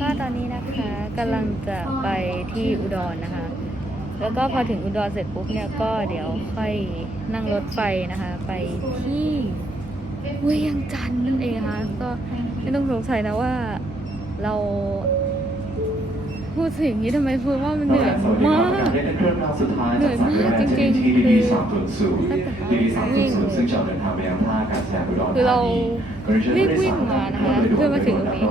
ก็ตอนนี้นะคะกำลังจะไปที่อุดรนะคะ แล้วก็พอถึงอุดรเสร็จปุ๊บเนี่ยก็เดี๋ยวค่อยนั่งรถไฟนะคะ ไปที่เวียงจันทร์นั่นเองค่ะก็ไม่ต้องสงสัยนะว่าเรา พูดสิ่างนี้ทำไมพูดว่ามันเหนื่อยมากเหนื่อยมากจจริริงงๆๆคืคืออตั้ตั้งงแต่แต่เราวิ่งเราวิ่งซึ่งจะเดินทางไปยังท่าอากาศยานอุดรคือเรารีรีบบวิ่วิ่งงมามานะนะคะคะเพื่เพื่ออมามาถึถึงงตตรรงงนี้นี้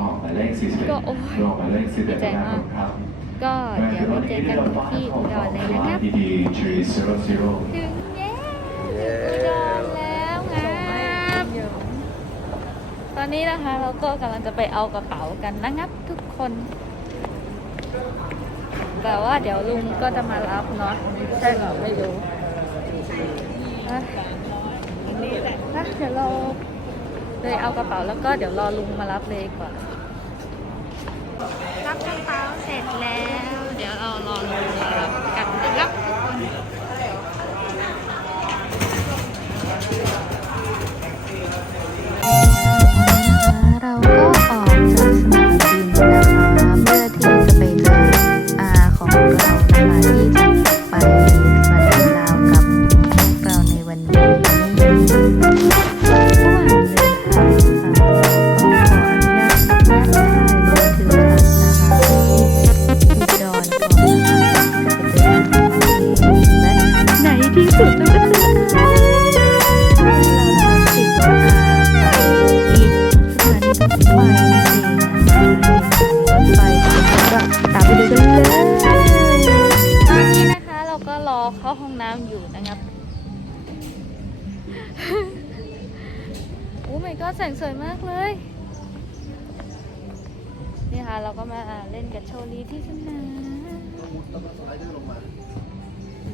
ก็ก็โอ้โอ้ยยดีดีใจมามใจากกก็เดี๋ยวไปเจอกันที่อุดรเลยนะครับดีดีจีซีโร่ซีโร่ถึงแล้วถึงอุดรแล้วครับตอนนี้นะคะเราก็กำลังจะไปเอากระเป๋ากันนะครับทุกคน แต่ว่าเดี๋ยวลุงก็จะมารับเนาะใช่หรอไม่รู้นะนะเดี๋ยวเราเลยเอากระเป๋าแล้วก็เดี๋ยวรอลุงมารับเลยดีกว่ารับกระเป๋าเสร็จแล้ว เดี๋ยวเรารอลุงมารับ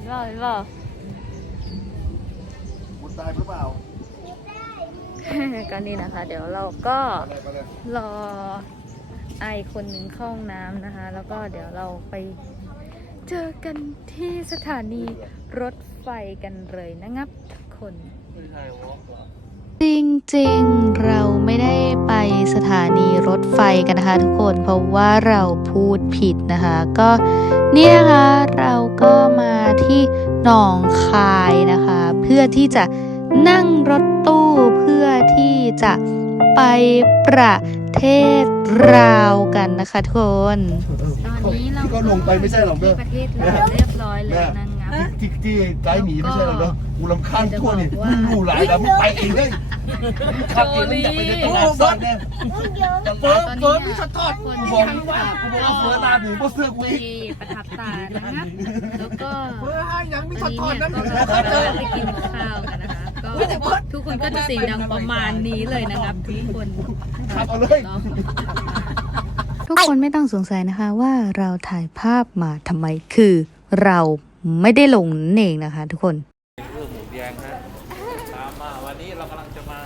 เปล่าเห็นเปล่ามุดได้หรือเปล่าก็นี่นะคะ เดี๋ยวเราก็อะไรมาเลยรอไอคนหนึ่งเข้าห้องน้ำนะคะ แล้วก็เดี๋ยวเราไปเจอกันที่สถานีรถไฟกันเลยนะครับทุกคน จริงๆเราไม่ได้ไปสถานีรถไฟกันนะคะทุกคนเพราะว่าเราพูดผิดนะคะ ก็เนี่ยนะคะเราก็มาที่หนองคายนะคะ เพื่อที่จะนั่งรถตู้เพื่อที่จะไปประเทศราวกันนะคะทุกคน ตอนนี้เราที่ก็ลงไปไม่ใช่หรอกเด้อประเทศลาวเรียบร้อยเลยนะ งับที่ที่ไกด์หนีไม่ใช่หรอกเด้อกูลำคาญทั่วนี่กูหลายแล้วมึงไปเองเลยขับเองมึงอย่าไปในตลาดซ่อนแน่เฟิร์เฟิร์ไม่ชัดทอดคนกูที่บอกทั้งกูสามบอกว่าเฟิร์ลาหนีเพราะเสื้อกูอีก ที่ประทับตานะครับแล้วก็เฟิร์ห้ายังไม่วัชันดนี้ทอดเนี่ยนะก็เราจะไปกินข้าวกันนะคะก็ทุกคนก็จะเสียงดังประมาณนี้เลยนะครับทุกคนขับเอาเลยเนาะ ทุกคนไม่ต้องสงสัยนะคะว่าเราถ่ายภาพมาทำไมคือเรา ไม่ได้ลงนั่นเองนะคะ ทุกคนเรื่องหมูแดงฮะตามมาวันนี้เรากำลังจะมา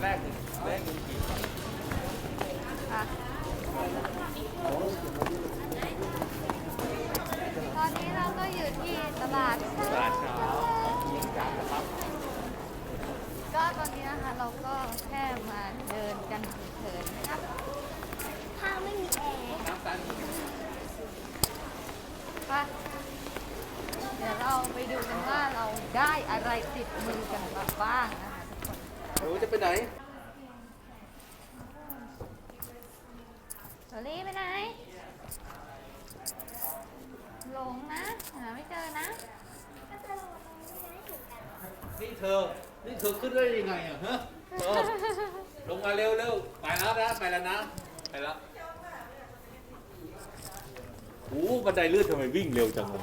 แลกแลกเงินกี่บาท ตอนนี้เราก็อยู่ที่ตลาด ตลาดเช้าของเชียงกาญนะครับ ก็ตอนนี้นะคะเราก็แค่มาเดินกันเถินๆนะครับทางไม่มีแอร์ไปเดี๋ยวเราไปดูกันว่าเราได้อะไรติดมือกันมาบ้างนะคะทุกคน หนูจะไปไหน สลีไปไหน หลงนะ หาไม่เจอนะ นี่เธอ นี่เธอขึ้นได้ยังไงอะฮะเออลงมาเร็วเร็วไปแล้วนะไปแล้วนะไปแล้วโอ้บันไดเลื่อนทำไมวิ่งเร็วจังเลย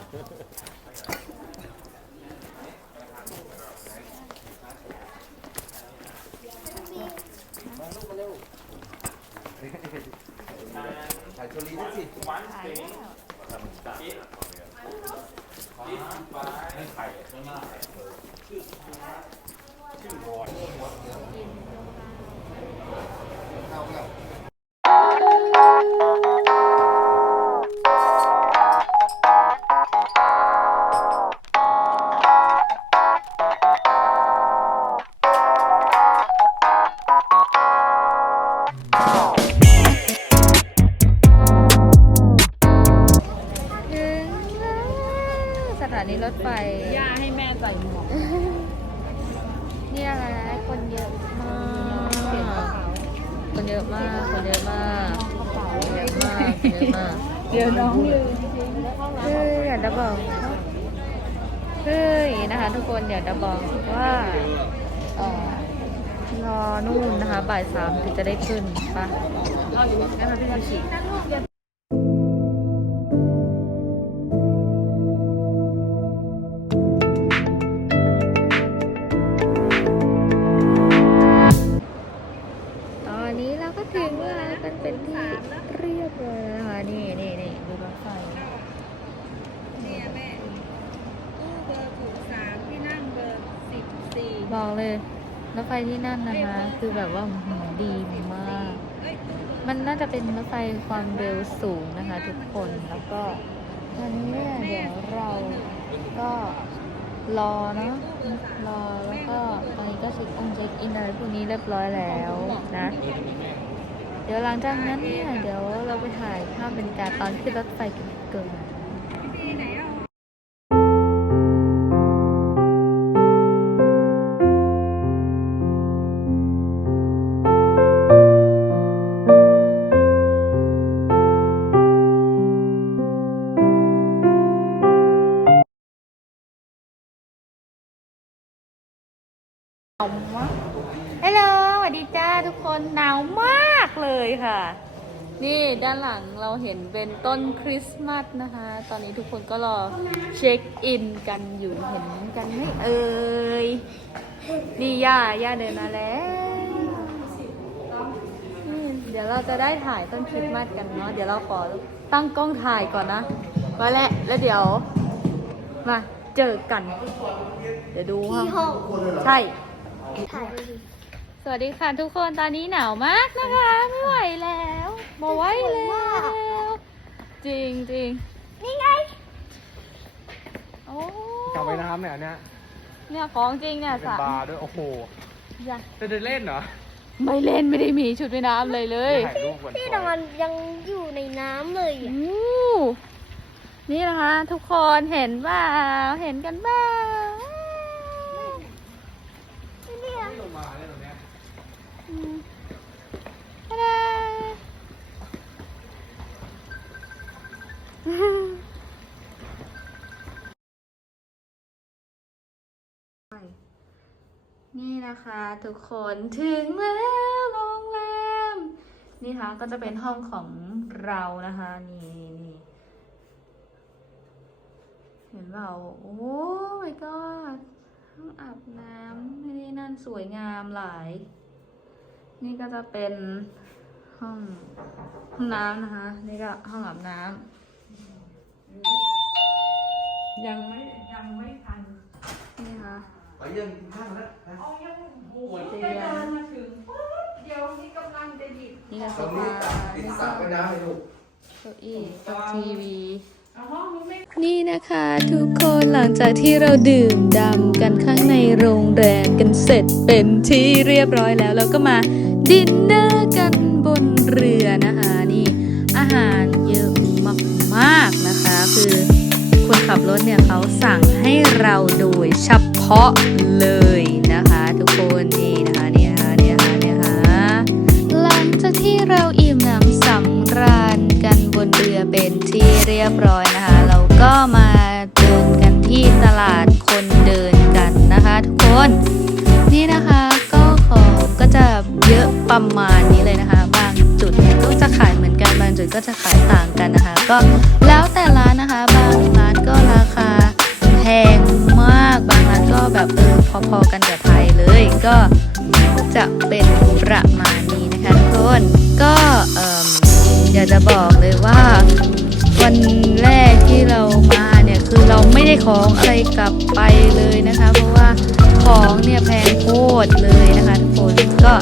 ถ่ายโชลีนี่สิหาย แล้วเอาแล้ เดี๋ยวน้องลืมเฮ้ยอยาดับบอกคืออย่างนี้นะคะทุกคนอย่าดับบอกว่าเออรอนู่นนะคะบ่ายสามถึงจะได้ขึ้นปะราอยู่งั้นเราพี่เที่นั่นนะคะ คือแบบว่าอื้อหือดีมาก มันน่าจะเป็นรถไฟความเร็วสูงนะคะทุกคนแล้วก็ตอนนี้เนี่ยเดี๋ยวเราก็รอเนาะรอแล้วก็ตอนนี้ก็เช็คองเช็คอินอะไรพวกนี้เรียบร้อยแล้วนะ เดี๋ยวหลังจากนั้นเนี่ยเดี๋ยวเราไปถ่ายภาพบรรยากาศตอนขึ้นรถไฟกันเกิน ฮัลโหลสวัสดีจ้าทุกคน หนาวมากเลยค่ะ นี่ด้านหลังเราเห็นเป็นต้นคริสต์มาสนะคะ ตอนนี้ทุกคนก็รอเช็คอินกันอยู่ เห็นกันไหมเอ่ย นี่ย่า ย่าเดินมาแล้วนี่เดี๋ยวเราจะได้ถ่ายต้นคริสต์มาสกันเนาะ เดี๋ยวเราขอตั้งกล้องถ่ายก่อนนะมาแล้วแล้วเดี๋ยว มาเจอกัน เดี๋ยวดูค่ะใช่ สวัสดีค่ะทุกคนตอนนี้หนาวมากนะคะ ไม่ไหวแล้วบอกไหวแล้ว จริงจริงนี่ไงโอ้จำไว้นะครับเนี่ยอันเนี่ยเนี่ยของจริงเนี่ยเป็นสระบาร์ด้วยโอ้โหอย่าจะเดินเล่นเหรอไม่เล่นไม่ได้มีชุดว่ายน้ำเลยเลยถ่ายรูปก่อนที่นอนยังอยู่ในน้ำเลยอะอู้นี่นะคะ ทุกคนเห็นบ้าเห็นกันบ้าลงมาเนี่ยตรงเนี้ย ตาดา นี่นะคะทุกคนถึงแล้วโรงแรมนี่ค่ะก็จะเป็นห้องของเรานะคะนี่นี่เห็นเปล่าโอ้ my god ห้องอาบน้ำนี่นั่นสวยงามหลาย นี่ก็จะเป็นห้องห้องน้ำนะคะ นี่ก็ห้องอาบน้ำยังไม่ยังไม่ทัน เยี่ยมกินข้าวแล้วนะเอายังโอ้ยจะเดินมาถึงปุ๊บเดี๋ยวนี้กำลังจะหยิบนี่ก็โซตรงนี้ฟาติดนี่สระก็ว่ายน้ำให้ลูก เก้าอี้กับทีวี เอาห้องนี้ไม่ นี่นะคะทุกคนหลังจากที่เราดื่มดำกันข้างในโรงแรมกันเสร็จเป็นที่เรียบร้อยแล้วเราก็มาดินเนอร์กันบนเรือนะคะนี่ อาหารเยอะมากๆนะคะ คือคนขับรถเนี่ยเขาสั่งให้เราโดยเฉพาะเลยนะคะทุกคนนี่นะคะเนี่ยค่ะเนี่ยค่ะเนี่ยค่ะหลังจากที่เราอิ่มหนำสำราญกันบนเรือเป็นที่เรียบร้อยนะคะ เราก็มาเดินกันที่ตลาดคนเดินกันนะคะ ทุกคนนี่นะคะก็ของก็จะเยอะประมาณนี้เลยนะคะบางจุดก็จะขายเหมือนกันบางจุดก็จะขายต่างกันนะคะ ก็แล้วแต่ร้านนะคะบางร้านก็ราคาแพงมากบาง แบบเออพอๆกันกับไทยเลย ก็จะเป็นประมาณนี้นะคะทุกคนก็เอิ่มอยากจะบอกเลยว่าวันแรกที่เรามาเนี่ยคือเราไม่ได้ของอะไรกลับไปเลยนะคะ เพราะว่าของเนี่ยแพงโคตรเลยนะคะทุกคนก็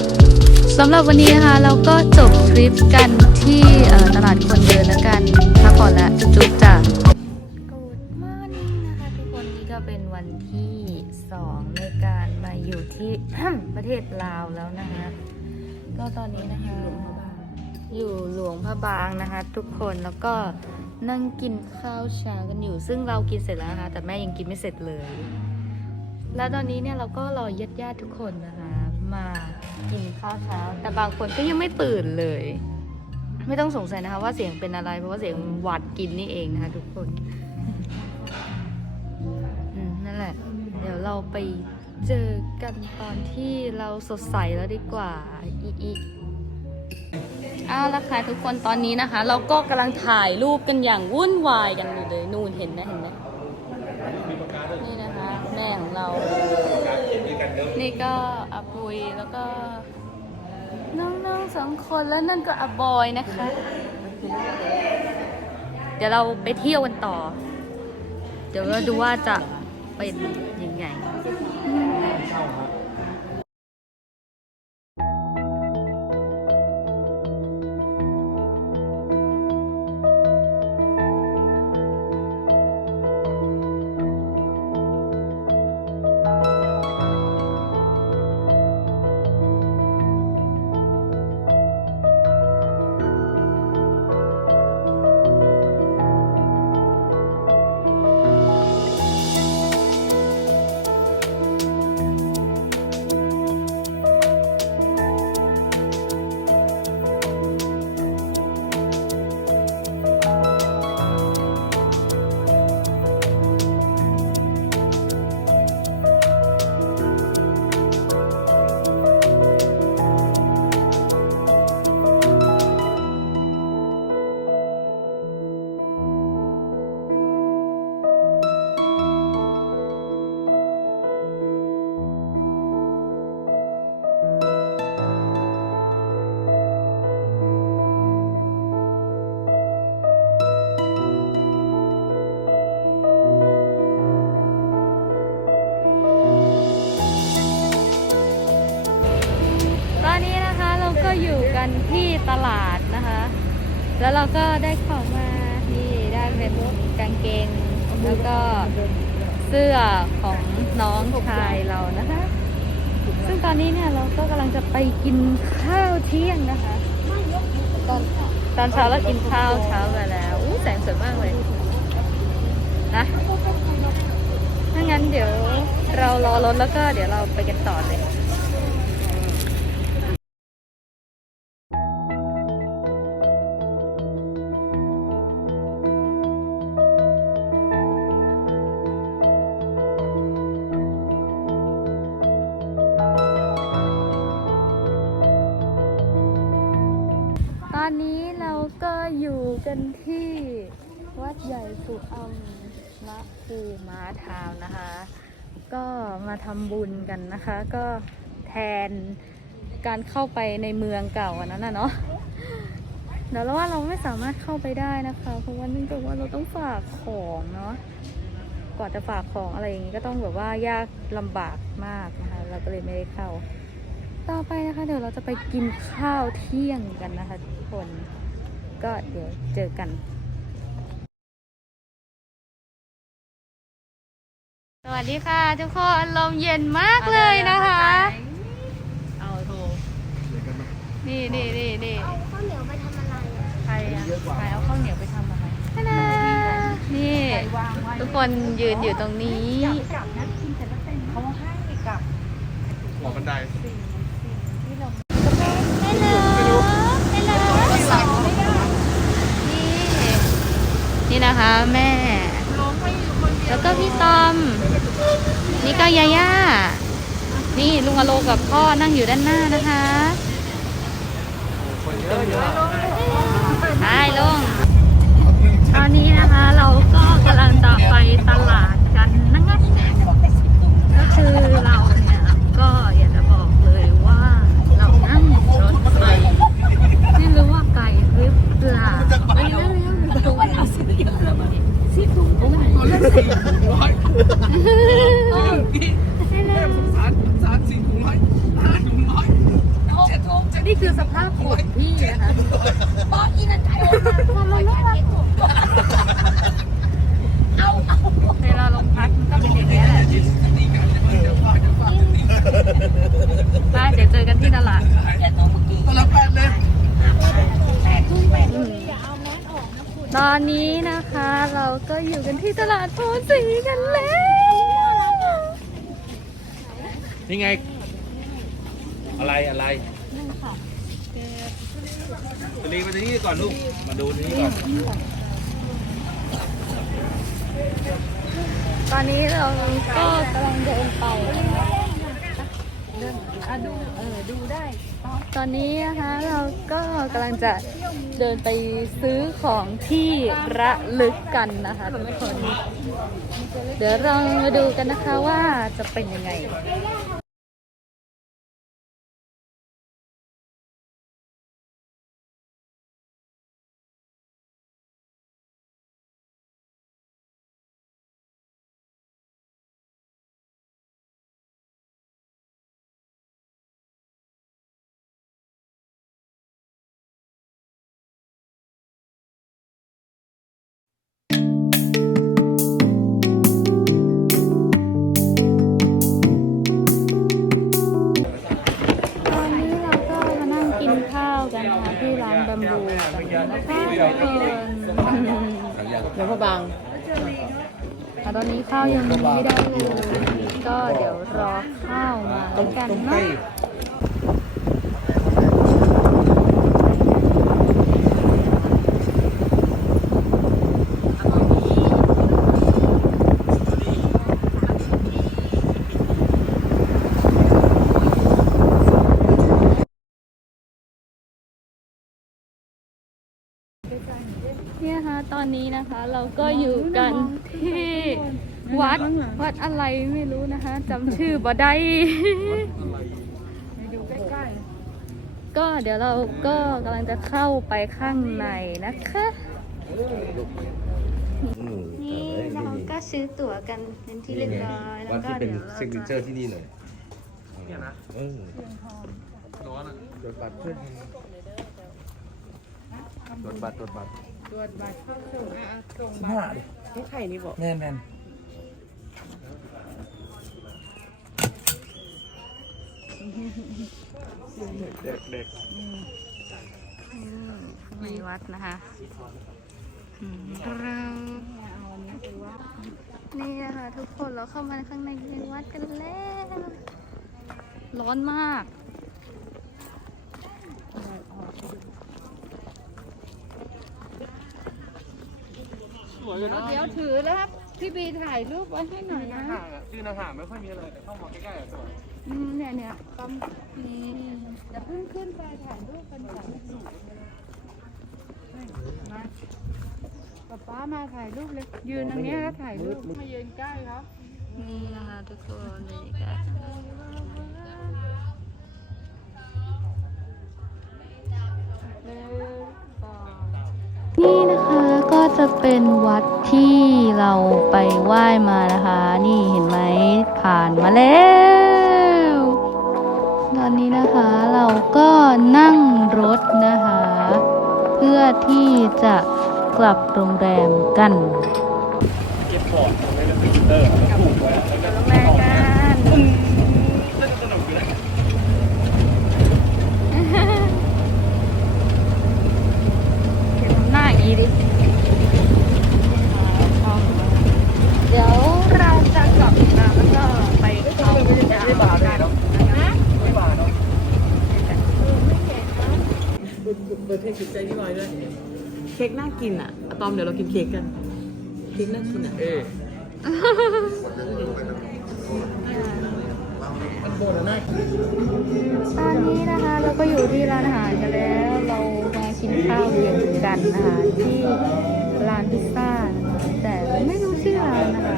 สำหรับวันนี้นะคะเราก็จบทริปกันที่ตลาดคนเดินแล้วกันพักผ่อนและจุ๊บจ้ะ Good morning นะคะทุกคนนี่ก็เป็นวันที่ 2 ในการมาอยู่ที่ ประเทศลาวแล้วนะคะ ก็ตอนนี้นะคะ อยู่หลวงพระบางนะคะ ทุกคนแล้วก็นั่งกินข้าวเช้ากันอยู่ ซึ่งเรากินเสร็จแล้วนะคะ แต่แม่ยังกินไม่เสร็จเลย แล้วตอนนี้เนี่ยเราก็รอญาติญาติๆทุกคนนะคะ มากินข้าวเช้า แต่บางคนก็ยังไม่ตื่นเลย ไม่ต้องสงสัยนะคะ ว่าเสียงเป็นอะไร เพราะว่าเสียงหวัดกินนี่เองนะคะ ทุกคน อืมนั่นแหละ ดี๋ยวเราไปเจอกันตอนที่เราสดใสแล้วดีกว่าอีอีเอาละค่ะทุกคนตอนนี้นะคะ เราก็กำลังถ่ายรูปกันอย่างวุ่นวายกันอยู่เลยนู่นเห็นไหมเห็นไหมนี่นะคะ แม่ของเรา นี่ก็อาปุยแล้วก็ น้องๆสองคนแล้วนั่นก็อาบอยนะคะ เดี๋ยวเราไปเที่ยวกันต่อ เดี๋ยวเราดูว่าจะ เป็นยังไง ลาดนะคะ แล้วเราก็ได้ของมานี่ได้เป็นกางเกง แล้วก็เสื้อของน้องชายเรานะคะ ซึ่งตอนนี้เนี่ยเราก็กำลังจะไปกินข้าวเที่ยงนะคะ ตอนตอนเช้าเรากินข้าวเช้าไปแล้วอู้แสงสวยมากเลยนะถ้างั้นเดี๋ยวเรารอรถแล้วก็เดี๋ยวเราไปกันต่อเลย ทำบุญกันนะคะ ก็แทนการเข้าไปในเมืองเก่าอันนั้นนะเนาะเดี๋ยวเราว่าเราไม่สามารถเข้าไปได้นะคะเพราะว่าเนื่องจากว่าเราต้องฝากของเนาะกว่าจะฝากของอะไรอย่างนี้ก็ต้องแบบว่ายากลำบากมากนะคะเราก็เลยไม่ได้เข้า ต่อไปนะคะ เดี๋ยวเราจะไปกินข้าวเที่ยงกันนะคะทุกคน ก็เดี๋ยวเจอกัน สวัสดีค่ะ ทุกคนลมเย็นมากเลยนะคะ เอาโทรนี่นี่นี่นี่เอาข้าวเหนียวไปทำอะไรอะใครอะใครเอาข้าวเหนียวไปทำอะไรนะนี่ทุกคนยืนอยู่ตรงนี้กลับนะกินเสร็จแล้วเป็นเขาให้กลับหัวบันไดฮัลโหลฮัลโหลนี่นี่นะคะแม่ แล้วก็พี่ตอม นี่ก็ยาย่า นี่ลุงอโลกับพ่อนั่งอยู่ด้านหน้านะคะใช่ลง ตอนนี้นะคะเราก็กำลังจะไปตลาดกันนะคะก็คือเราเนี่ยก็อยากจะบอกเลยว่าเรานั่งรถไฟไม่รู้ว่าไกลหรือเปล่าไม่รู้ตัวเราสิบเยอะเลยสิบถุงโอ้ย ร้อยพี่แม่สงสารสารสี่ถุงร้อยห้าถุงร้อยเจ็ดถุงเจ็ดนี่คือสภาพของพี่นะคะบอกอีนันใจความมันไม่รักผมเอาเอาเวลาลงพักมันก็เป็นอย่างนี้แหละตีกันเดี๋ยวฟาดเดี๋ยวฟาดเดี๋ยวตีไปเดี๋ยวเจอกันที่ตลาดตัวละแปดเลยอนนี้นะคะ เราก็อยู่กันที่ตลาดโพสีกันแล้ว นี่ไง อะไรอะไรตรีมาที่นี่ก่อนลูก มาดูนี่ก่อน ตอนนี้เราก็กำลังเดินไปเอดูเออดูได้ตอนนี้นะคะเราก็กำลังจะเดินไปซื้อของที่ระลึกกันนะคะทุกคน เดี๋ยวเรามาดูกันนะคะว่าจะเป็นยังไง ข้าวยังไม่ได้เลยก็เดี๋ยวรอข้าวมาแล้วกันเนาะเนี่ยค่ะตอนนี้นะคะเราก็อยู่กันที่ วัดวัดอะไรไม่รู้นะคะจำชื่อบ่ได้ก็เดี๋ยวเราก็กำลังจะเข้าไปข้างในนะคะ นี่เราก็ซื้อตั๋วกันเป็นที่เรียบร้อยแล้วก็เดี๋ยวเราซิกเนเจอจะร์ที่นี่เลยเนี่ยนะเออร้อนอะตรวจบัตรเพื่อนตรวจบัตรตรวจบัตรตรวจบัตรเข้าส่งอะส่งสิบบัห้าตรดินี่ไข่นี่บอกแม่นแม่ นในวัดนะคะอืมเรานี่นะคะทุกคนเราเข้ามาข้างในในวัดกันแล้ว ร้อนมากเดี๋ยวถือแล้วครับ พี่บีถ่ายรูปไว้ให้หน่อยนะชื่อนาหาไม่ค่อยมีอะไรแต่เข้ามาใกล้ๆอะสวย อืมเนี่ยเนี่ยกำนี่อย่าเพิ่งขึ้นไปถ่ายรูปกันก่อนมาป๊าป๊ามาถ่ายรูปเลย ยืนตรงเนี้ยแล้วถ่ายรูปมายืนใกล้ครับนี่นะคะทุกคนบรรยากาศนี่นะคะก็จะเป็นวัดที่เราไปไหว้มานะคะ นี่เห็นไหมผ่านมาแล้ว อนนี้นะคะเราก็นั่งรถนะคะ เพื่อที่จะกลับโรงแรมกันเก็บก่อนไว้แล้วติดเตอร์ผูกไว้แล้วก็โรงแรมกันน่าจะสนุกอยู่นะเดี๋ยวหน้าอย่างนี้ดิเดี๋ยวเราจะกลับมาแล้วก็ไปเขาดาวน์กันนะคะ เดเพลงจิตใจพี่บอยด้วยเค้กน่ากินอะอะตอมเดี๋ยวเรากินเค้กกัน เค้กน่ากินอะ เอ๊ะตอนนี้นะคะเราก็อยู่ที่ร้านอาหารกันแล้ว เรามากินข้าวเย็นกันนะคะที่ร้านพิซซ่านะคะแต่ไม่รู้ชื่อร้านนะคะ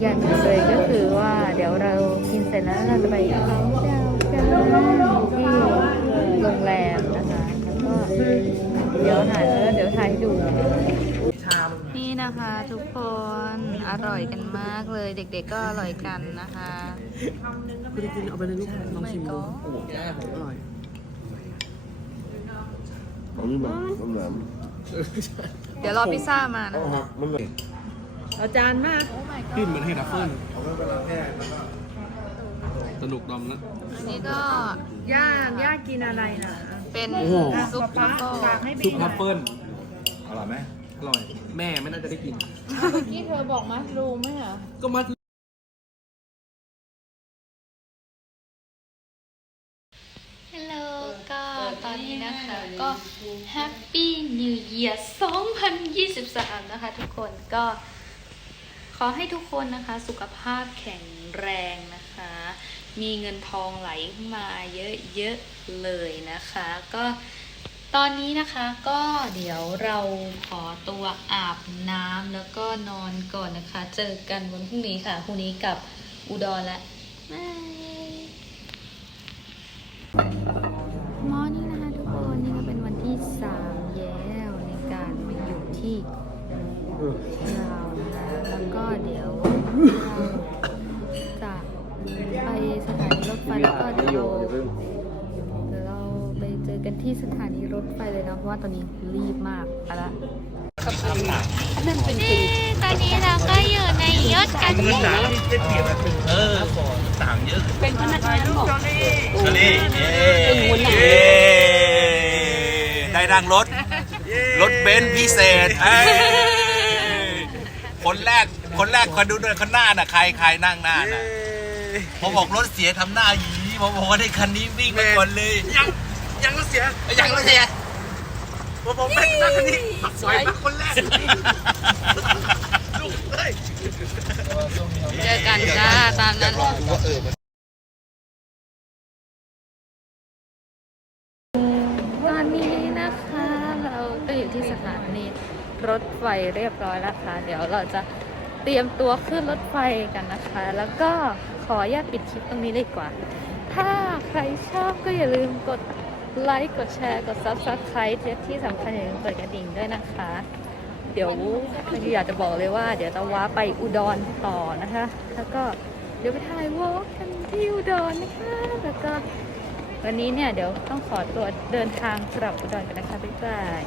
อย่างหนึ่งเลยก็คือว่าเดี๋ยวเรากินเสร็จแล้วเราจะไปเขาดาวน์กันที่โรงแรม เดี๋ยวหาแล้วเดี๋ยวถ่ายให้ดู นี่นะคะทุกคนอร่อยกันมากเลย เด็กๆก็อร่อยกันนะคะคุณได้กินเอาไปเลยลูกลองชิมดูอร่อยเอานี่มาต้มน้เดี๋ยวรอพิซซ่ามานะำมันเลยเอาจานมาขึ้นเหมือนเห็ดดัฟเฟิลสนุกดอมนะอันนี้ก็ย่าย่ากินอะไรนะ เป็นโอ้โห ซุปทัฟเฟิลฝากให้ซุบีปหน่ทัอฟยเฟิลอร่อยไหมอร่อย แม่ไม่น่าจะได้กิน เมื่อกี้เธอบอกมัสรูมไหมเหรอก็มาฮัลโหลก็ตอนนี้นะคะก็ Happy New Year 2023 นะคะทุกคนก็ขอให้ทุกคนนะคะสุขภาพแข็งแรงนะคะ มีเงินทองไหลมาเยอะๆเลยนะคะ ก็ตอนนี้นะคะก็เดี๋ยวเราขอตัวอาบน้ำแล้วก็นอนก่อนนะคะ เจอกันวันพรุ่งนี้ค่ะพรุ่งนี้กับอุดรและบ กันที่สถานีรถไฟเลยเนาะเพราะว่าตอนนี้รีบมากไปละนี่ตอนนี้เราก็อยู่ในยศกันที่เออต่างเยอะเป็นพนักงานบอกนี่ได้นั่งรถ รถเบนซ์พิเศษเอ้ยคนแรกคนแรกคนดูด้วยคนหน้าน่ะใครใครนั่งหน้าน่ะผมบอกรถเสียทำหน้าหยีผมบอกว่าได้คันนี้วิ่งไปก่อนเลย ยังยังรถเสียยังรถเสียผมบอกไม่นั่งคันนี้สวยคนแรกลูกเอ้ยเจอกันจ้าตามนั้นตอนนี้นะคะ เราก็อยู่ที่สถานีรถไฟเรียบร้อยแล้วค่ะ เดี๋ยวเราจะเตรียมตัวขึ้นรถไฟกันนะคะ แล้วก็ขออนุญาตปิดคลิปตรงนี้เลยดีกว่า ถ้าใครชอบก็อย่าลืมกด ไลค์กดแชร์กด subscribe และที่สำคัญอย่าลืมกดกระดิ่งด้วยนะคะ เดี๋ยวอยากจะบอกเลยว่า เดี๋ยวจะว้าไปอุดรต่อนะคะ แล้วก็เดี๋ยวไปถ่ายวอล์กกันที่อุดรนะคะ แล้วก็วันนี้เนี่ยเดี๋ยวต้องขอตัวเดินทางกลับอุดรกันนะคะบ๊ายบาย